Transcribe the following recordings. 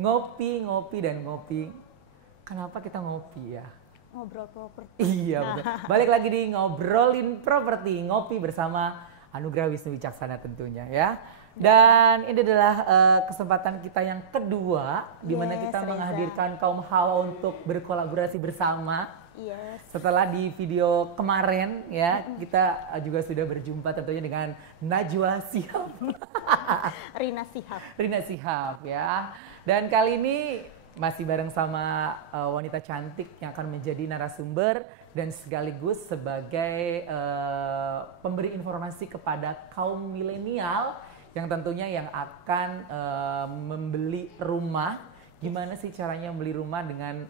ngopi dan ngopi. Kenapa kita ngopi ya? Ngobrol properti. Iya, betul. Balik lagi di Ngobrolin Properti, ngopi bersama Anugrah Wisnu Wicaksana tentunya ya. Dan ini adalah kesempatan kita yang kedua di mana kita Reza. menghadirkan kaum hawa untuk berkolaborasi bersama. Yes. Setelah di video kemarin ya, kita juga sudah berjumpa tentunya dengan Najwa Shihab. Rina Shihab ya. Dan kali ini masih bareng sama wanita cantik yang akan menjadi narasumber dan sekaligus sebagai pemberi informasi kepada kaum milenial yang tentunya yang akan membeli rumah. Gimana sih caranya membeli rumah dengan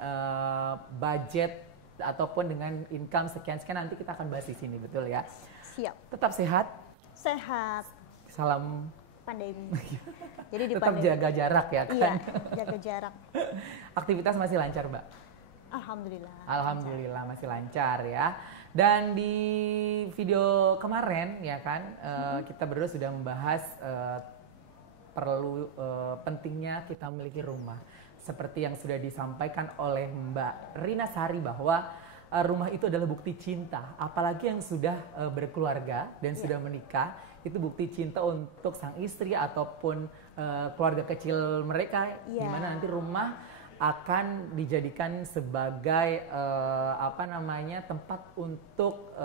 budget ataupun dengan income sekian-sekian, nanti kita akan bahas di sini, betul ya? Siap. Tetap sehat. Sehat. Salam pandemi. Jadi di tetap pandemi. Jaga jarak ya kan? Iya, jaga jarak. Aktivitas masih lancar, Mbak? Alhamdulillah. Alhamdulillah masih lancar ya. Dan di video kemarin ya kan, kita berdua sudah membahas pentingnya kita memiliki rumah. Seperti yang sudah disampaikan oleh Mbak Rina Sari bahwa rumah itu adalah bukti cinta. Apalagi yang sudah berkeluarga dan sudah menikah, itu bukti cinta untuk sang istri ataupun keluarga kecil mereka, di mana nanti rumah akan dijadikan sebagai tempat untuk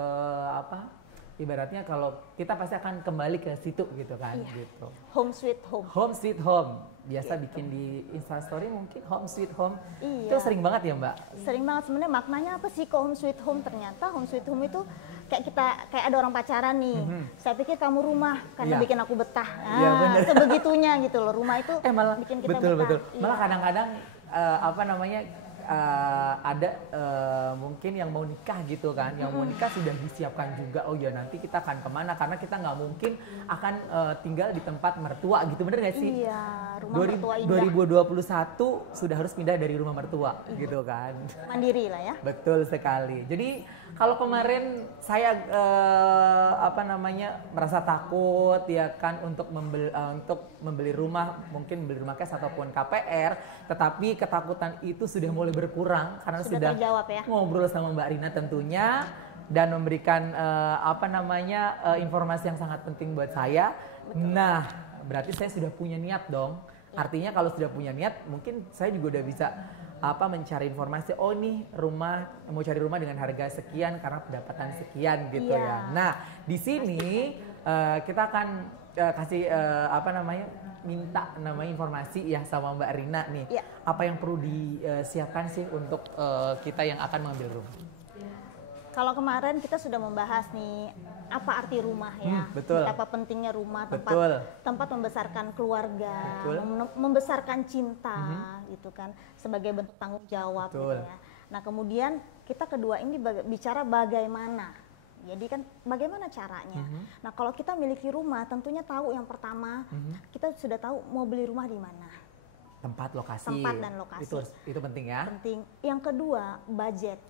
ibaratnya kalau kita pasti akan kembali ke situ gitu kan, gitu. Home sweet home. Home sweet home. Biasa bikin di Instastory mungkin home sweet home. Iya. Itu sering banget ya, Mbak? Sering banget. Sebenarnya maknanya apa sih kok home sweet home? Ternyata home sweet home itu kayak ada orang pacaran nih. Saya pikir kamu rumah karena bikin aku betah. Sebegitunya gitu loh. Rumah itu malah bikin kita betul. betah. Malah kadang-kadang ada mungkin yang mau nikah gitu kan, yang mau nikah sudah disiapkan juga, oh ya nanti kita akan kemana, karena kita nggak mungkin akan tinggal di tempat mertua gitu, bener nggak sih? Iya, rumah mertua indah. 2021 sudah harus pindah dari rumah mertua gitu kan. Mandiri lah ya. Betul sekali. Jadi kalau kemarin saya merasa takut ya kan untuk membeli rumah, mungkin membeli rumah cash ataupun KPR, tetapi ketakutan itu sudah mulai berkurang karena sudah terjawab ya. Ngobrol sama Mbak Rina tentunya dan memberikan informasi yang sangat penting buat saya. Betul. Nah, berarti saya sudah punya niat dong. Artinya kalau sudah punya niat, mungkin saya juga udah bisa mencari informasi, oh nih mau cari rumah dengan harga sekian karena pendapatan sekian gitu ya. Nah, di sini kita akan kasih minta informasi ya sama Mbak Rina nih. Ya. Apa yang perlu disiapkan sih untuk kita yang akan mengambil rumah? Kalau kemarin kita sudah membahas nih apa arti rumah ya, betul. Apa pentingnya rumah, tempat membesarkan keluarga, membesarkan cinta gitu kan, sebagai bentuk tanggung jawab gitu ya. Nah kemudian kita kedua ini bicara bagaimana, jadi kan bagaimana caranya. Nah kalau kita miliki rumah tentunya tahu yang pertama kita sudah tahu mau beli rumah di mana. Tempat dan lokasi. Itu penting ya. Penting. Yang kedua budget.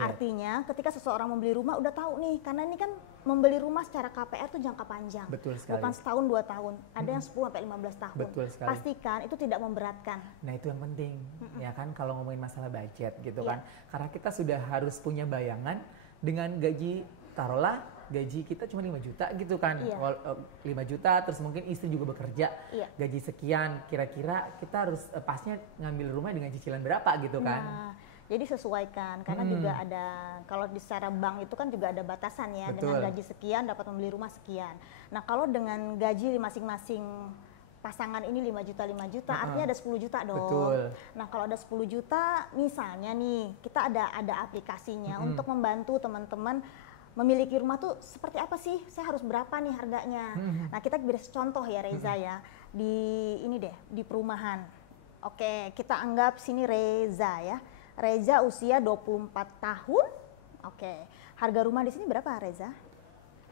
Artinya ketika seseorang membeli rumah udah tahu nih, karena ini kan membeli rumah secara KPR itu jangka panjang. Betul sekali. Bukan setahun 2 tahun, ada yang 10 sampai 15 tahun. Betul sekali. Pastikan itu tidak memberatkan. Nah itu yang penting ya kan kalau ngomongin masalah budget gitu kan. Karena kita sudah harus punya bayangan dengan gaji, taruhlah gaji kita cuma 5 juta gitu kan. 5 juta terus mungkin istri juga bekerja. Gaji sekian, kira-kira kita harus pasnya ngambil rumah dengan cicilan berapa gitu kan. Nah, jadi sesuaikan karena juga ada, kalau di secara bank itu kan juga ada batasan ya. Betul. Dengan gaji sekian dapat membeli rumah sekian. Nah kalau dengan gaji masing-masing pasangan ini 5 juta, artinya ada 10 juta dong. Betul. Nah kalau ada 10 juta misalnya nih, kita ada aplikasinya untuk membantu teman-teman memiliki rumah tuh seperti apa sih, saya harus berapa nih harganya. Nah kita beri contoh ya Reza ya, di perumahan. Oke, kita anggap sini Reza ya. Reza usia 24 tahun. Oke. Harga rumah di sini berapa, Reza?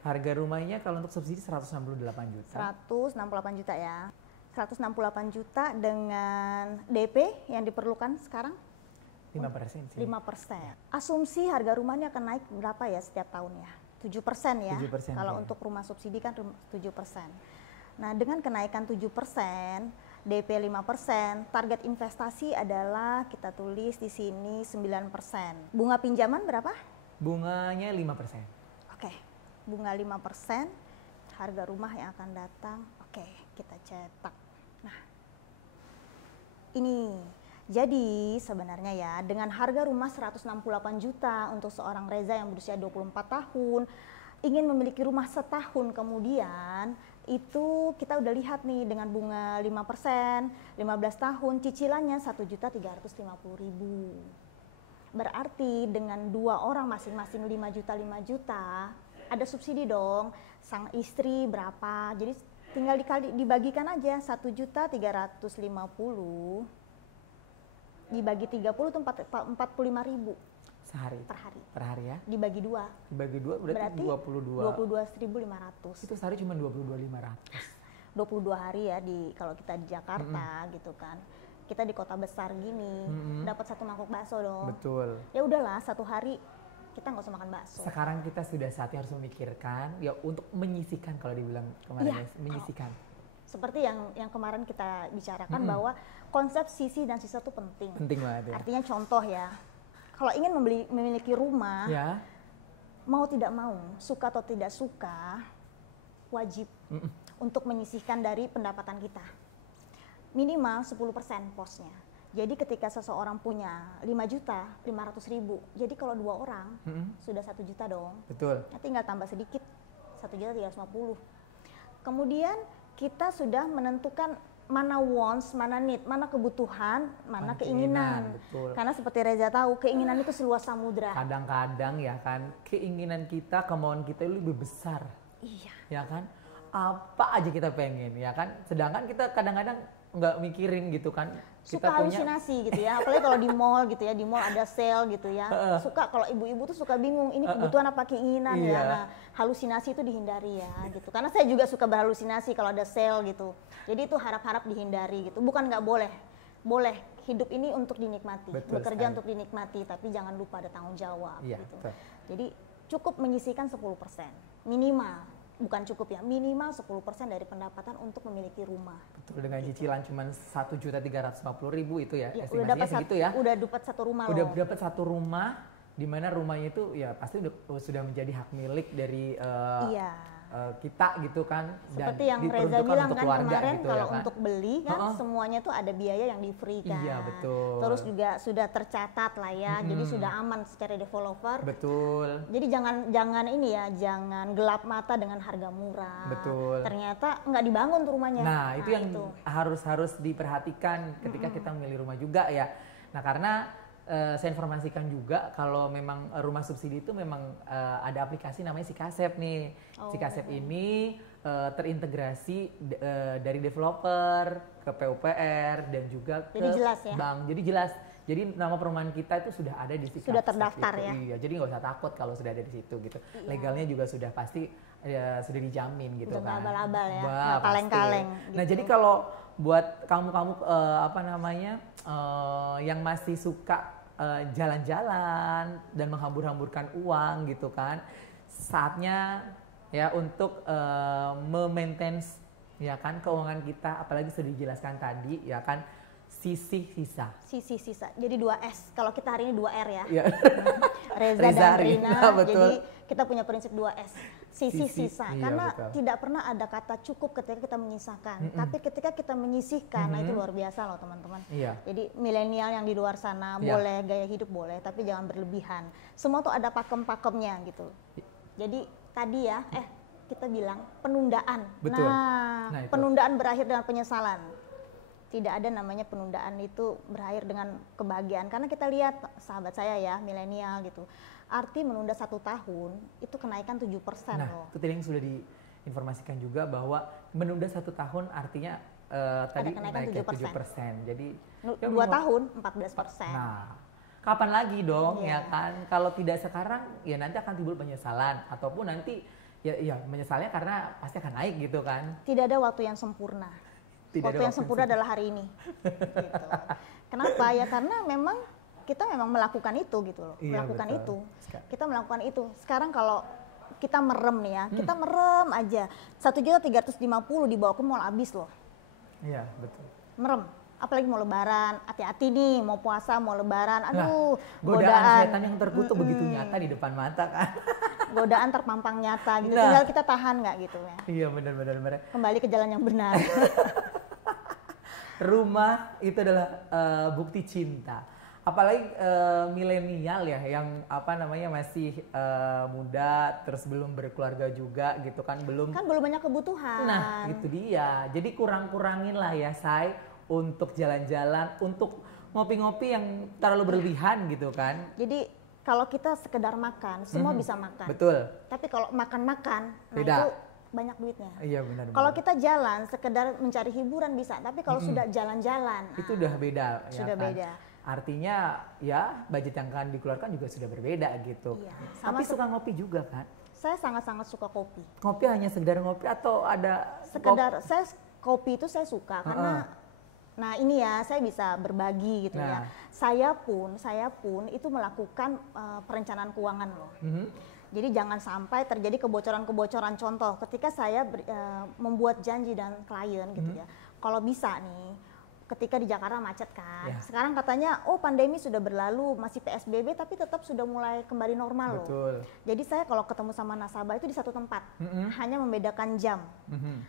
Harga rumahnya kalau untuk subsidi 168 juta. 168 juta ya. 168 juta dengan DP yang diperlukan sekarang? 5% sih. 5%. Asumsi harga rumahnya akan naik berapa ya setiap tahunnya? 7% ya. 7% kalau ya. untuk rumah subsidi kan 7%. Nah, dengan kenaikan 7%, DP 5%, target investasi adalah kita tulis di sini 9%. Bunga pinjaman berapa? Bunganya 5%. Oke, bunga 5%, harga rumah yang akan datang. Oke, kita cetak. Nah, ini. Jadi sebenarnya ya, dengan harga rumah 168 juta untuk seorang Reza yang berusia 24 tahun, ingin memiliki rumah setahun kemudian, itu kita udah lihat nih dengan bunga 5%, 15 tahun, cicilannya 1.350.000. Berarti dengan 2 orang masing-masing 5 juta, 5 juta, ada subsidi dong. Sang istri berapa? Jadi tinggal dibagikan aja 1.350.000 dibagi 30 itu 45.000 Sehari? per hari ya? Dibagi 2. Dibagi 2 berarti 22.500. Itu sehari cuma 22.500. 22 hari ya kalau kita di Jakarta gitu kan. Kita di kota besar gini, dapat 1 mangkok bakso dong. Betul. Ya udahlah, 1 hari kita nggak usah makan bakso. Sekarang kita sudah saatnya harus memikirkan ya untuk menyisihkan, kalau dibilang kemarin ya, menyisihkan. Seperti yang kemarin kita bicarakan bahwa konsep sisi dan sisa itu penting. Penting banget ya. Artinya contoh ya, kalau ingin memiliki rumah, ya, mau tidak mau, suka atau tidak suka, wajib untuk menyisihkan dari pendapatan kita. Minimal 10% posnya. Jadi ketika seseorang punya 5.500.000, jadi kalau 2 orang sudah 1 juta dong. Betul. Nah, tinggal tambah sedikit, 1.350.000. Kemudian kita sudah menentukan mana wants, mana need, mana kebutuhan, mana keinginan. Betul. Karena seperti Reza tahu, keinginan itu seluas samudra. Kadang-kadang ya kan, keinginan kita, kemauan kita itu lebih besar. Iya. Ya kan? Apa aja kita pengen, ya kan? Sedangkan kita kadang-kadang nggak mikirin gitu kan. Suka halusinasi gitu ya, apalagi kalau di mall gitu ya, di mall ada sale gitu ya. Suka kalau ibu-ibu tuh suka bingung, ini kebutuhan apa keinginan ya. Nah, halusinasi itu dihindari ya gitu. Karena saya juga suka berhalusinasi kalau ada sale gitu. Jadi itu harap-harap dihindari gitu. Bukan nggak boleh, boleh. Hidup ini untuk dinikmati, bekerja untuk dinikmati, tapi jangan lupa ada tanggung jawab gitu. Betul. Jadi cukup menyisihkan 10%, minimal. Bukan cukup ya, minimal 10% dari pendapatan untuk memiliki rumah. Betul, dengan cicilan cuma 1.350.000 itu ya, estimasinya segitu ya. Udah dapat 1 rumah loh. Udah dapat 1 rumah, di mana rumahnya itu ya pasti sudah menjadi hak milik dari kita gitu kan. Seperti yang Reza bilang kan kemarin gitu, kalau ya kan? Untuk beli kan semuanya tuh ada biaya yang di free kan. Iya, betul. Terus juga sudah tercatat lah ya, jadi sudah aman secara developer. Betul. Jadi jangan ini ya, jangan gelap mata dengan harga murah. Betul. Ternyata nggak dibangun tuh rumahnya. Nah, itu yang harus diperhatikan ketika kita memilih rumah juga ya. Nah, karena saya informasikan juga kalau memang rumah subsidi itu memang ada aplikasi namanya Sikasep nih. Sikasep ini terintegrasi dari developer ke PUPR dan juga ke bank. Jadi jelas. Jadi nama perumahan kita itu sudah ada di Sikasep. Sudah terdaftar gitu. Ya. Iya, jadi nggak usah takut kalau sudah ada di situ gitu. Iya. Legalnya juga sudah pasti sudah dijamin gitu kan. Abal-abal ya, nggak kaleng-kaleng. Gitu. Nah, jadi kalau buat kamu yang masih suka jalan-jalan dan menghambur-hamburkan uang gitu kan, saatnya ya untuk memaintain ya kan keuangan kita, apalagi sudah dijelaskan tadi ya kan, sisi sisa. Jadi 2S. Kalau kita hari ini 2R ya. Yeah. Reza dan Rina. Jadi kita punya prinsip 2S. Sisi sisa. Iya, karena betul. tidak pernah ada kata cukup ketika kita menyisakan. Tapi ketika kita menyisihkan, nah itu luar biasa loh teman-teman. Iya. Jadi milenial yang di luar sana boleh, gaya hidup boleh, tapi jangan berlebihan. Semua tuh ada pakem-pakemnya gitu. Jadi tadi ya, kita bilang penundaan. Betul. Nah penundaan berakhir dengan penyesalan. Tidak ada namanya penundaan itu berakhir dengan kebahagiaan. Karena kita lihat sahabat saya ya, milenial gitu. Arti menunda 1 tahun itu kenaikan 7% loh. Itu tadi yang sudah diinformasikan juga bahwa menunda 1 tahun artinya tadi naik 7%. Jadi 2 tahun 14%. Nah, kapan lagi dong ya kan? Kalau tidak sekarang ya nanti akan timbul penyesalan, ataupun nanti ya menyesalnya karena pasti akan naik gitu kan. Tidak ada waktu yang sempurna. Waktu yang sempurna adalah hari ini. Gitu. Kenapa? Ya karena memang kita memang melakukan itu gitu loh. Melakukan itu. Kita melakukan itu. Sekarang kalau kita merem nih ya, kita merem aja. 1.350.000 dibawa ke mall habis loh. Iya, betul. merem. Apalagi mau lebaran, hati-hati nih, mau puasa, mau lebaran, aduh, godaan setan yang terkutuk begitu nyata di depan mata kan. Godaan terpampang nyata gitu, Nah. tinggal kita tahan nggak gitu ya. Iya benar. Kembali ke jalan yang benar. Rumah itu adalah bukti cinta. Apalagi milenial ya yang apa namanya masih muda terus belum berkeluarga juga gitu kan, belum Banyak kebutuhan. Nah, itu dia. Jadi kurang-kurangin lah ya, Say, untuk jalan-jalan, untuk ngopi-ngopi yang terlalu berlebihan gitu kan. Jadi kalau kita sekedar makan, semua bisa makan. Betul. Tapi kalau makan-makan, nah Beda. itu banyak duitnya. Iya benar. Kalau kita jalan sekedar mencari hiburan bisa, tapi kalau sudah jalan-jalan, itu udah beda ya sudah kan? beda. Artinya ya budget yang akan dikeluarkan juga sudah berbeda gitu. Iya, Tapi suka ngopi juga kan? Saya sangat-sangat suka kopi. Ngopi hanya sekedar ngopi atau ada Saya kopi itu saya suka karena nah ini ya saya bisa berbagi gitu ya. Nah. Saya pun itu melakukan perencanaan keuangan loh. Jadi jangan sampai terjadi kebocoran-kebocoran. Contoh, ketika saya membuat janji dengan klien gitu ya, kalau bisa nih, ketika di Jakarta macet kan, sekarang katanya, oh pandemi sudah berlalu, masih PSBB, tapi tetap sudah mulai kembali normal loh. Betul. Jadi saya kalau ketemu sama nasabah itu di satu tempat, hanya membedakan jam.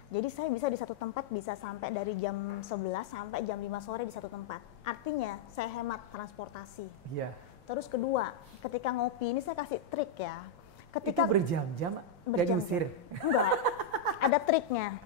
Jadi saya bisa di satu tempat bisa sampai dari jam 11 sampai jam 5 sore di satu tempat. Artinya saya hemat transportasi. Iya. Terus kedua, ketika ngopi ini saya kasih trik ya. Itu berjam-jam nggak diusir? Enggak, ada triknya.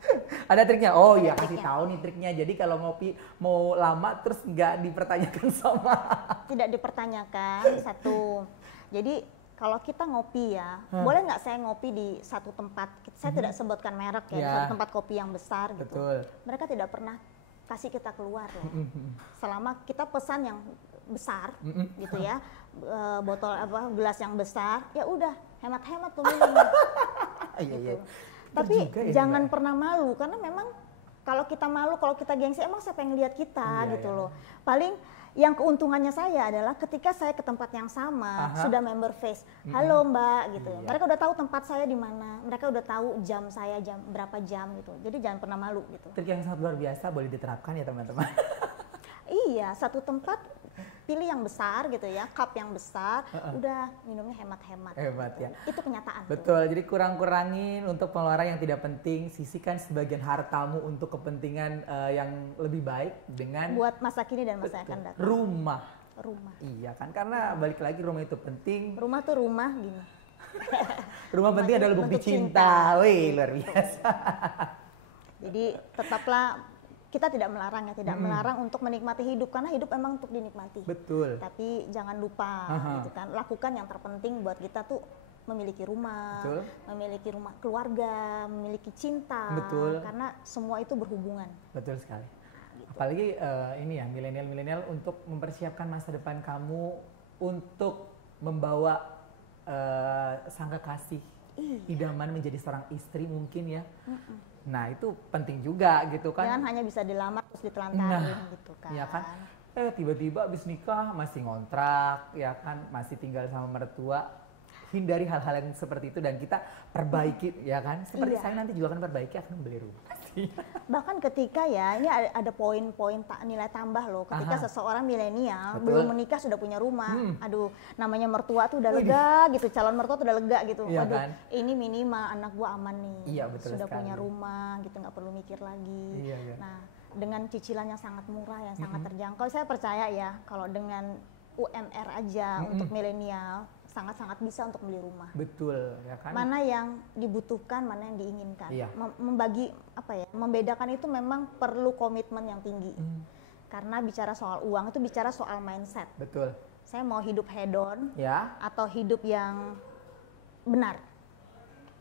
Ada triknya? Oh iya, kasih triknya. tahu nih triknya. Jadi kalau ngopi mau lama terus nggak dipertanyakan sama. Tidak dipertanyakan, satu. Jadi kalau kita ngopi ya, boleh nggak saya ngopi di satu tempat? Saya tidak sebutkan merek ya, di satu tempat kopi yang besar gitu. Betul. Mereka tidak pernah kasih kita keluar loh. Selama kita pesan yang besar gitu ya, botol gelas yang besar, ya udah hemat-hemat tuh minum. Gitu. Tapi jangan pernah malu karena memang kalau kita malu, kalau kita gengsi, emang siapa yang lihat kita gitu loh. Paling yang keuntungannya saya adalah ketika saya ke tempat yang sama sudah member face, halo Mbak gitu. Mereka udah tahu tempat saya di mana, mereka udah tahu jam saya berapa jam gitu. Jadi jangan pernah malu gitu. Trik yang sangat luar biasa boleh diterapkan ya teman-teman. Iya, satu tempat pilih yang besar gitu ya, cup yang besar, udah minumnya hemat-hemat. Hemat gitu. ya. Itu kenyataan. Betul, jadi kurang-kurangin untuk pengeluaran yang tidak penting, sisihkan sebagian hartamu untuk kepentingan yang lebih baik dengan buat masa kini dan masa yang akan datang. Rumah. Iya kan, karena balik lagi rumah itu penting. Rumah tuh rumah gini. Rumah penting adalah bukti cinta. Wih, luar biasa. Jadi tetaplah kita tidak melarang ya, tidak melarang untuk menikmati hidup karena hidup emang untuk dinikmati. Betul. Tapi jangan lupa gitu kan, lakukan yang terpenting buat kita tuh memiliki rumah, memiliki rumah keluarga, memiliki cinta. Betul. Karena semua itu berhubungan. Betul sekali. Apalagi ini ya milenial untuk mempersiapkan masa depan kamu untuk membawa sang kekasih idaman menjadi seorang istri mungkin ya. Nah itu penting juga gitu kan. Jangan hanya bisa dilamar terus ditelantarin gitu kan. Iya kan. Tiba-tiba abis nikah masih ngontrak ya kan, masih tinggal sama mertua. Hindari hal-hal yang seperti itu dan kita perbaiki ya kan. Seperti saya nanti juga akan perbaiki, akan membeli rumah. Bahkan ketika ya, ini ada poin-poin nilai tambah loh. Ketika seseorang milenial belum menikah sudah punya rumah. Aduh, namanya mertua tuh udah lega gitu, calon mertua tuh udah lega gitu. Iya, Waduh, kan? ini minimal anak gua aman nih. Iya, betul sudah sekali. punya rumah gitu, nggak perlu mikir lagi. Iya, iya. Nah, dengan cicilan yang sangat murah, yang sangat terjangkau, saya percaya ya kalau dengan UMR aja untuk milenial sangat-sangat bisa untuk beli rumah. Betul ya kan. Mana yang dibutuhkan, mana yang diinginkan. Iya. Membagi membedakan itu memang perlu komitmen yang tinggi. Karena bicara soal uang itu bicara soal mindset. Betul. Saya mau hidup hedon Ya. atau hidup yang benar.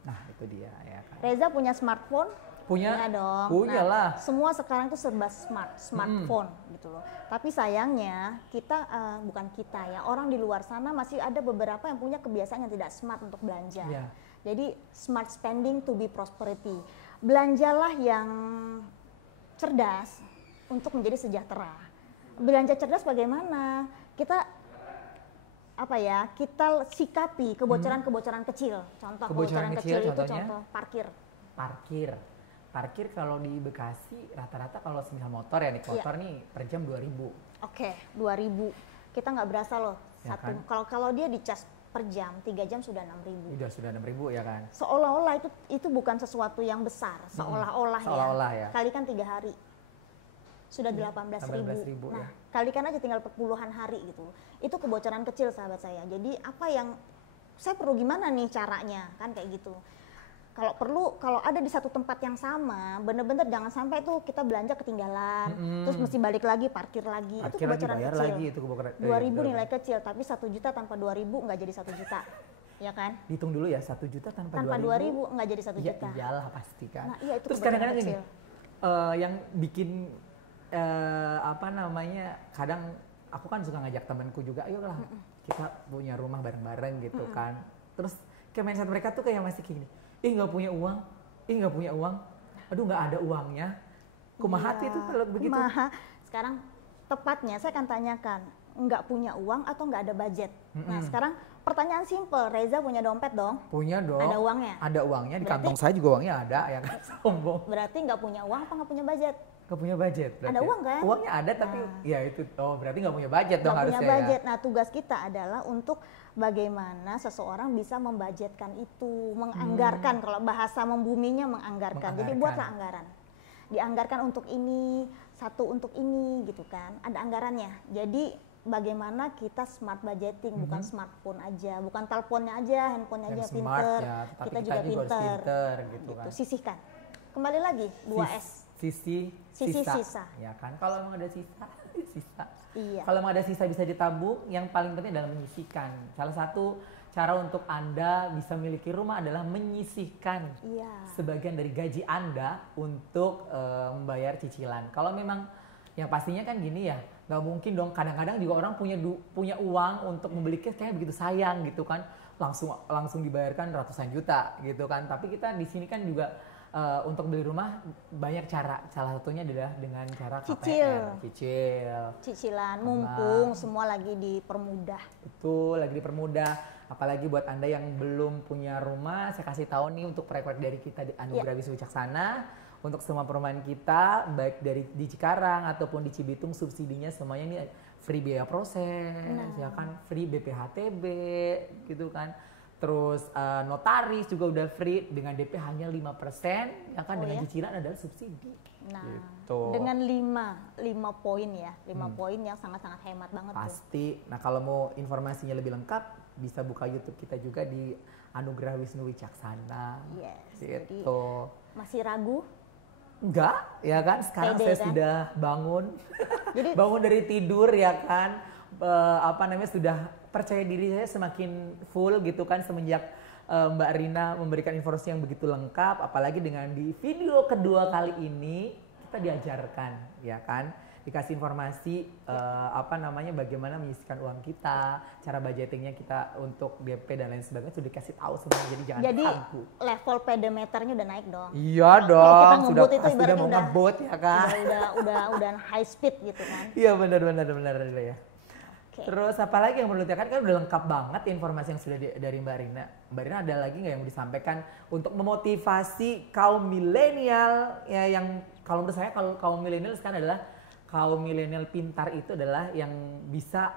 Nah, itu dia ya kan. Reza punya smartphone? Punya dong. Punya lah. Semua sekarang itu serba smartphone gitu loh. Tapi sayangnya kita bukan kita ya, orang di luar sana masih ada beberapa yang punya kebiasaan yang tidak smart untuk belanja. Ya. Jadi smart spending to be prosperity. Belanjalah yang cerdas untuk menjadi sejahtera. Belanja cerdas bagaimana? Kita kita sikapi kebocoran-kebocoran kecil. Contoh kebocoran kecil itu contohnya? contoh parkir. Parkir kalau di Bekasi rata-rata kalau semisal motor ya, nih motor nih per jam 2.000. Oke, 2.000. Kita nggak berasa loh. Ya Satu kan? kalau dia dicas per jam 3 jam sudah 6.000. Sudah 6.000 ya kan? Seolah-olah itu bukan sesuatu yang besar, seolah-olah Seolah-olah ya. Kalikan 3 hari. Sudah 18.000. Nah, ya. kalikan aja tinggal puluhan hari gitu. Itu kebocoran kecil sahabat saya. Jadi apa yang saya perlu gimana nih caranya kan kayak gitu. Kalau ada di satu tempat yang sama, bener-bener jangan sampai tuh kita belanja ketinggalan, terus mesti balik lagi, parkir lagi, itu kebocoran bayar kecil. Lagi, itu kebocoran, 2.000 nilai kecil, tapi 1 juta tanpa 2.000 nggak jadi 1 juta, ya kan? Hitung dulu ya, 1 juta tanpa 2.000 nggak jadi 1 juta. Iyalah pasti kan. Nah, iya, itu terus kadang-kadang gini, kecil. yang bikin kadang aku kan suka ngajak temanku juga, ayolah kita punya rumah bareng-bareng gitu kan. Terus kayak mindset mereka tuh kayak masih kayak gini, nggak punya uang, aduh nggak ada uangnya. Kumaha itu kalau begitu? Kumaha. Sekarang tepatnya saya akan tanyakan, nggak punya uang atau nggak ada budget? Nah sekarang pertanyaan simple, Reza punya dompet dong? Punya dong. Ada uangnya? Ada uangnya, di kantong saya juga uangnya ada, ya kan? Sombong. Berarti nggak punya uang apa nggak punya budget? Nggak punya budget. Berarti. Ada uang kan? Uangnya ada tapi ya itu, berarti nggak punya budget dong harusnya. Nggak punya budget. Nah tugas kita adalah untuk bagaimana seseorang bisa membudgetkan itu, menganggarkan, kalau bahasa membuminya menganggarkan. Jadi buatlah anggaran. Dianggarkan untuk ini, satu untuk ini gitu kan, ada anggarannya. Jadi bagaimana kita smart budgeting, bukan smartphone aja, bukan teleponnya aja, handphonenya aja pinter, ya, kita juga pinter gitu kan. Sisihkan. Kembali lagi 2S. Sisa. Ya kan, kalau emang ada sisa. Iya. Kalau emang ada sisa bisa ditabung, yang paling penting adalah menyisihkan. Salah satu cara untuk Anda bisa memiliki rumah adalah menyisihkan sebagian dari gaji Anda untuk membayar cicilan. Kalau memang yang pastinya kan gini ya, nggak mungkin dong, kadang-kadang juga orang punya uang untuk membeli case kayak begitu sayang gitu kan, langsung dibayarkan ratusan juta gitu kan. Tapi kita di sini kan juga untuk beli rumah banyak cara. Salah satunya adalah dengan cara KPR, cicilan, mumpung semua lagi dipermudah. Betul, lagi dipermudah. Apalagi buat Anda yang belum punya rumah, saya kasih tahu nih untuk proyek-proyek dari kita di Anugerah Wisnu Wicaksana. Untuk semua perumahan kita, baik di Cikarang ataupun di Cibitung, subsidinya semuanya ini free biaya proses, ya kan, free BPHTB gitu kan. Terus notaris juga udah free dengan DP hanya 5%, ya kan, dengan cicilan adalah subsidi. Nah, gitu. Dengan 5 poin ya, 5 poin yang sangat-sangat hemat banget. Pasti. Tuh. Nah, kalau mau informasinya lebih lengkap, bisa buka YouTube kita juga di Anugerah Wisnu Wicaksana. Yes. Gitu. Jadi, masih ragu? Enggak, ya kan. Sekarang saya sudah bangun. Jadi bangun dari tidur, ya kan. Sudah percaya diri saya semakin full gitu kan semenjak Mbak Rina memberikan informasi yang begitu lengkap, apalagi dengan di video kedua kali ini kita diajarkan, ya kan, dikasih informasi bagaimana menyisihkan uang kita, cara budgetingnya kita untuk DP dan lain sebagainya sudah dikasih tahu semua, jadi jangan ragu. Level pedometernya udah naik dong. Iya dong, sudah mau ngebut ya kan. Udah high speed gitu kan. Iya benar ya. Terus apalagi yang perlu ditekan, kan udah lengkap banget informasi yang sudah dari Mbak Rina. Mbak Rina ada lagi nggak yang mau disampaikan untuk memotivasi kaum milenial ya, yang kalau menurut saya kalau kaum milenial sekarang adalah kaum milenial pintar itu adalah yang bisa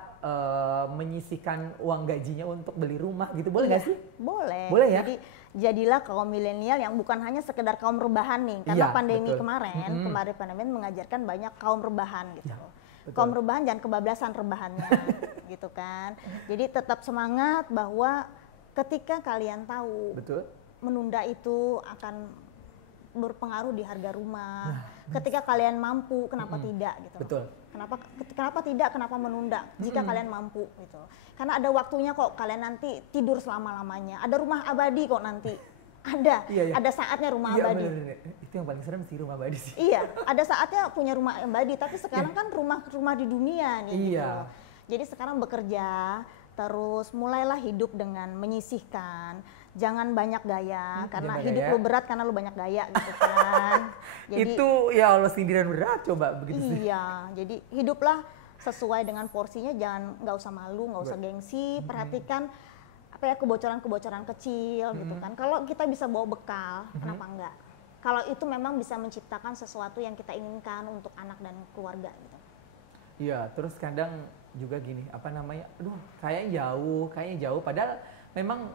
menyisihkan uang gajinya untuk beli rumah gitu, boleh nggak sih? Boleh ya. Jadi jadilah kaum milenial yang bukan hanya sekedar kaum rebahan nih, karena pandemi kemarin pandemi mengajarkan banyak kaum rebahan gitu. Ya. Betul. Kaum rebahan jangan kebablasan rebahannya gitu kan. Jadi tetap semangat bahwa ketika kalian tahu menunda itu akan berpengaruh di harga rumah. Ketika kalian mampu, kenapa tidak gitu. Betul. Kenapa tidak, kenapa menunda jika kalian mampu gitu. Karena ada waktunya kok, kalian nanti tidur selama-lamanya. Ada rumah abadi kok nanti. Ada saatnya rumah abadi. Bener. Itu yang paling serem sih, rumah abadi sih. Iya, ada saatnya punya rumah abadi, tapi sekarang kan rumah di dunia nih gitu. Jadi sekarang bekerja, terus mulailah hidup dengan menyisihkan. Jangan banyak gaya, karena hidup lu berat karena lu banyak gaya gitu kan. Jadi, itu ya Allah, sindiran berat coba begitu sih. Iya, jadi hiduplah sesuai dengan porsinya, nggak usah malu, nggak usah gengsi, perhatikan kebocoran-kebocoran kecil gitu kan. Kalau kita bisa bawa bekal, kenapa enggak? kalau itu memang bisa menciptakan sesuatu yang kita inginkan untuk anak dan keluarga gitu. Iya, terus kadang juga gini, apa namanya, aduh kayaknya jauh, padahal memang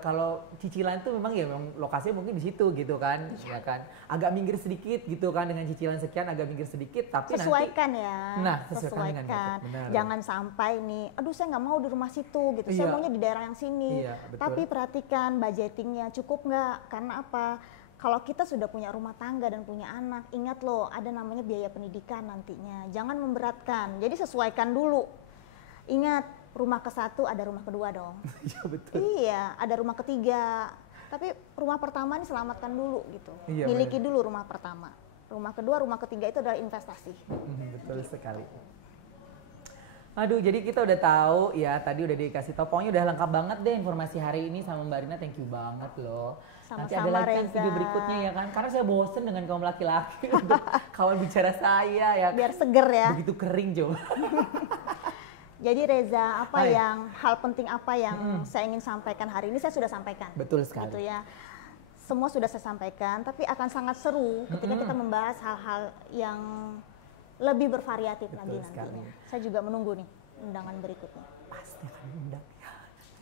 kalau cicilan itu memang ya memang lokasinya mungkin di situ gitu kan, ya kan, agak minggir sedikit gitu kan, dengan cicilan sekian agak minggir sedikit, tapi sesuaikan nanti, ya, nah sesuaikan dengan budget, benar. Jangan sampai nih, aduh saya nggak mau di rumah situ gitu, saya maunya di daerah yang sini, tapi perhatikan budgetingnya cukup nggak, karena apa? Kalau kita sudah punya rumah tangga dan punya anak, ingat loh ada namanya biaya pendidikan nantinya, jangan memberatkan, jadi sesuaikan dulu. Ingat, rumah ke-1 ada rumah kedua dong. Iya betul. Iya, ada rumah ketiga. Tapi rumah pertama ini selamatkan dulu gitu. Iya, miliki dulu rumah pertama. Rumah kedua, rumah ketiga itu adalah investasi. Betul sekali. Aduh, jadi kita udah tahu ya, tadi udah dikasih tau, pokoknya udah lengkap banget deh informasi hari ini sama Mbak Rina, thank you banget loh. Sama-sama, nanti ada lagi kan Reza. video berikutnya ya kan, karena saya bosen dengan kaum laki-laki untuk kawan bicara saya ya. Biar seger ya. Begitu kering coba. Jadi Reza, hal penting apa yang saya ingin sampaikan hari ini saya sudah sampaikan. Betul sekali. Gitu ya. Semua sudah saya sampaikan, tapi akan sangat seru ketika kita membahas hal-hal yang lebih bervariatif lagi nantinya. Saya juga menunggu nih undangan berikutnya. Pasti akan undang ya.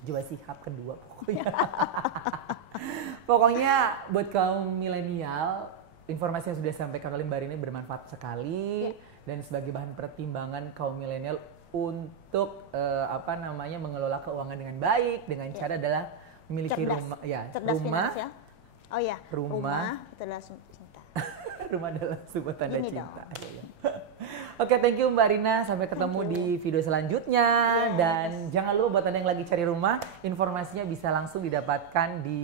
Jiwa Sihab kedua pokoknya. Pokoknya buat kaum milenial, informasi yang sudah disampaikan oleh Mbak Rina bermanfaat sekali dan sebagai bahan pertimbangan kaum milenial untuk mengelola keuangan dengan baik dengan cara adalah memiliki rumah rumah finans, ya. Oh ya, rumah itu adalah cinta. Rumah adalah sebuah tanda cinta. Oke, thank you Mbak Rina, sampai ketemu di video selanjutnya. Dan jangan lupa buat Anda yang lagi cari rumah, informasinya bisa langsung didapatkan di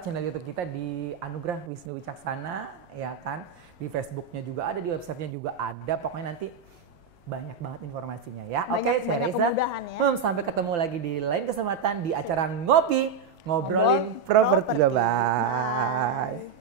channel YouTube kita di Anugerah Wisnu Wicaksana, ya kan? Di Facebooknya juga ada, di websitenya juga ada. Pokoknya nanti banyak banget informasinya ya. Oke, saya Reza. Ya. Sampai ketemu lagi di lain kesempatan di acara Ngopi Ngobrolin Properti. Bye.